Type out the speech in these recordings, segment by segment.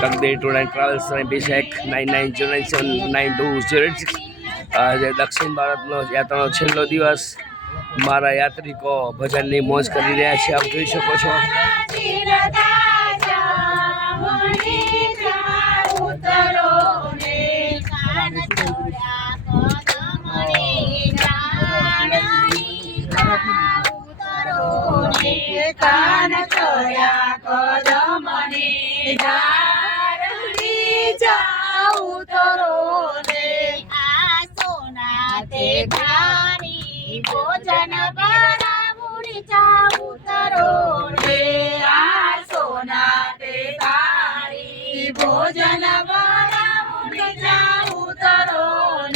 તકદીર tour and travels અને BSEC 9909792086 આજે દક્ષિણ ભારતનો યાત્રાનો છેલ્લો દિવસ મારા યાત્રિકો ભજનની મોજ કરી રહ્યા છે. આપ જોઈ શકો છો. કાન ચોર્યા કદમને ધારણી જાઉં તરો ને આ સોના તે ધારી ભોજન બનાવું જાઉં તરો ને આ સોના તે ધારી ભોજન બનાવું જાઉં તરો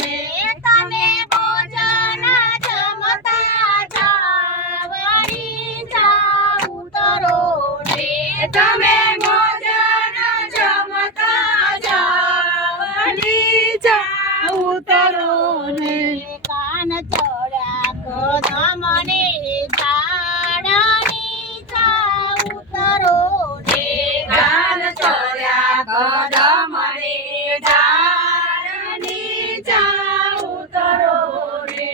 ને તમે ભોજન જમતા જાવણી જાઉં તરો ને તમે ભોજન જમતા જાવણી જાઉં તરો ને કાન ચોર્યા કદમને ધારણી જાઉં તરો ને કાન ચોર્યા કદમને ધારણી જાઉં તરો ને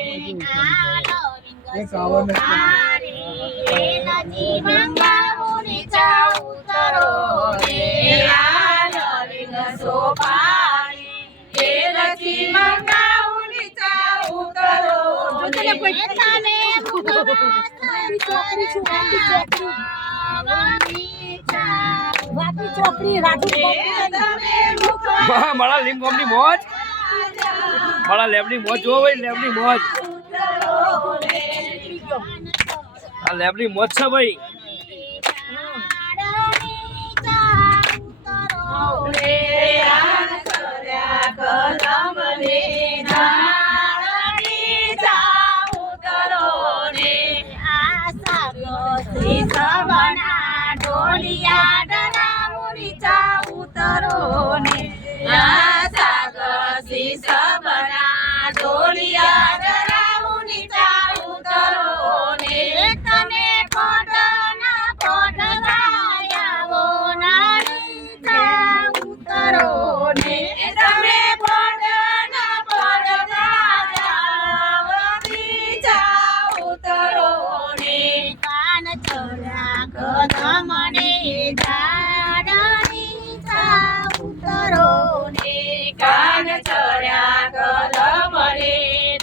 નજી મંગાવું જાઉં તરો ને લવિંગ સોપારી નજી મંગાવું જાઉં તરો ને મારા લીમગોમની મોજ, મારા લેબની મોજ જોવો ભાઈ. લેબની મોજ, આ લેબની મોજ છે ભાઈ. ઢોલિયા ડરાવું જાઉં તરો ને સાગસી સબના ઢોલિયા ડરાવું જાઉં તરો ને તમે પોટના પોટ ગાયાવો નાની જાઉં તરો ને તમે પોટના પોટ ગાયાવતી જાઉં તરો ને કાન ચોર્યા કદમને ધારણી જાઉં તરો ને કાન ચોર્યા કદમને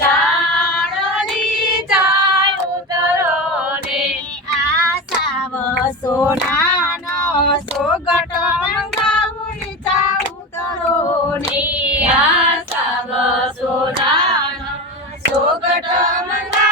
ધારણી જાઉં તરો ને આ સાવ સોનાનો સોગટ મંગાવું જાઉં તરો ને આ સાવ સોનાનો સોગટ મંગાવું